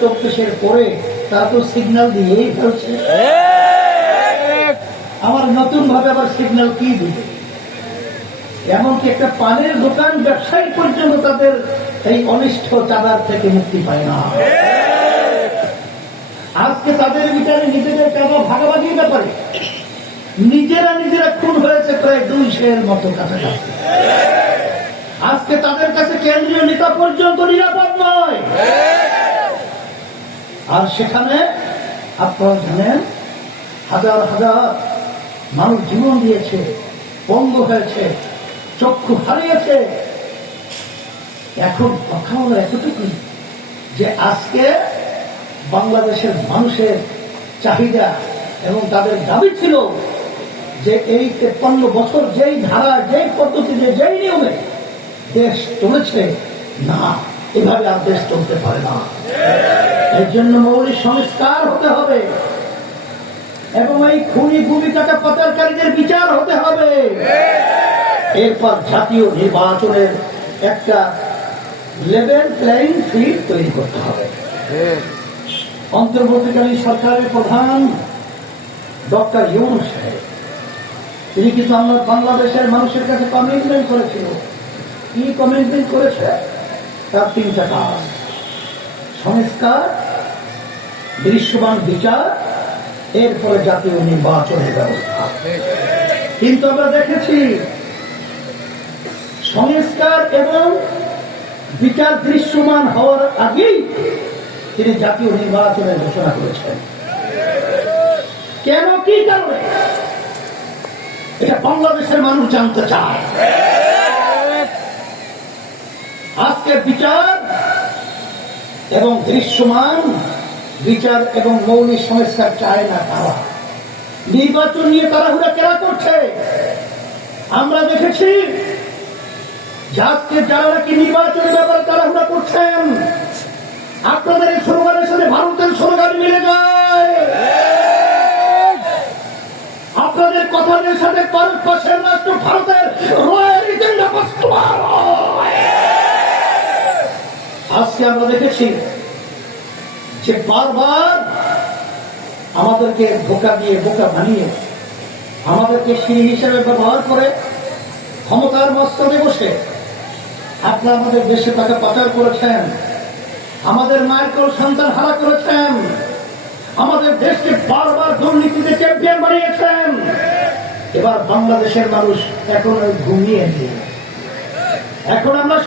চব্বিশের পরে তারা তো সিগন্যাল দিয়েই ফেলছে। আমার নতুন ভাবে আবার সিগন্যাল কি দিবে? এমনকি একটা পানের দোকান ব্যবসায়ী পর্যন্ত তাদের এই অনিষ্ঠ চাঁদার থেকে মুক্তি পায় না। আজকে তাদের বিচারে নিজেদের চাঁদা ভাগাভাগির ব্যাপারে নিজেরা খুন হয়েছে প্রায় 200-এর মতো কাছাকাছি। আজকে তাদের কাছে কেন্দ্রীয় নেতা পর্যন্ত নিরাপদ নয়। আর সেখানে আপনারা জানেন হাজার হাজার মানুষ জীবন দিয়েছে, পঙ্গু হয়েছে, চক্ষু হারিয়েছে। এখন কথা হলো এতটুকুই যে আজকে বাংলাদেশের মানুষের চাহিদা এবং তাদের দাবি ছিল যে এই 53 বছর যেই ধারা, যেই পদ্ধতিতে, যেই নিয়মে দেশ চলেছে, না, এভাবে আর দেশ চলতে পারে না। এর জন্য মৌলিক সংস্কার হতে হবে এবং এই খুনি ভূমি টাকা পাচারকারীদের বিচার হতে হবে। এরপর জাতীয় নির্বাচনের একটা লেভেল প্লেইং ফিল্ড তৈরি করতে হবে। অন্তর্বর্তীকালীন সরকারের প্রধান ডক্টর ইউনূস সাহেব, তিনি কিন্তু আমরা বাংলাদেশের মানুষের কাছে কমিটমেন্ট করেছিল। কি কমিটমেন্ট করেছে? তার 3টা কাজ: সংস্কার, দৃশ্যমান বিচার, এরপরে জাতীয় নির্বাচনের ব্যবস্থা। কিন্তু আমরা দেখেছি সংস্কার এবং বিচার দৃশ্যমান হওয়ার আগেই তিনি জাতীয় নির্বাচনের ঘোষণা করেছেন। কেন, কি কারণে? এটা বাংলাদেশের মানুষ জানতে চায়। আজকে বিচার এবং দৃশ্যমান বিচার এবং মৌলিক সংস্কার চায় না তারা। নির্বাচন নিয়ে তাড়াহুড়া কেরা করছে? আমরা দেখেছি আজকে যারা নাকি নির্বাচনের ব্যাপারে তাড়াহুড়া করছেন, আপনাদের এই স্লোগানের সাথে ভারতের স্লোগান মিলে যায়। আপনাদের কথাদের সাথে পাশের রাষ্ট্র ভারতের রয়্যাল এজেন্ডা বাস্তবায়ন হয়। আজকে আমরা দেখেছি যে বারবার আমাদেরকে ধোঁকা দিয়ে, বোকা বানিয়ে, আমাদেরকে সিঁড়ি হিসেবে ব্যবহার করে ক্ষমতার মস্তকে বসে আপনারা আমাদের দেশে টাকা পাচার করেছেন, আমাদের মায়ের কোল সন্তান হারা করেছেন, আমাদের দেশকে বারবার দুর্নীতিতে চ্যাম্পিয়ন বানিয়েছেন। এবার বাংলাদেশের মানুষ এখন ঘুমিয়ে নেই। এখন আমরা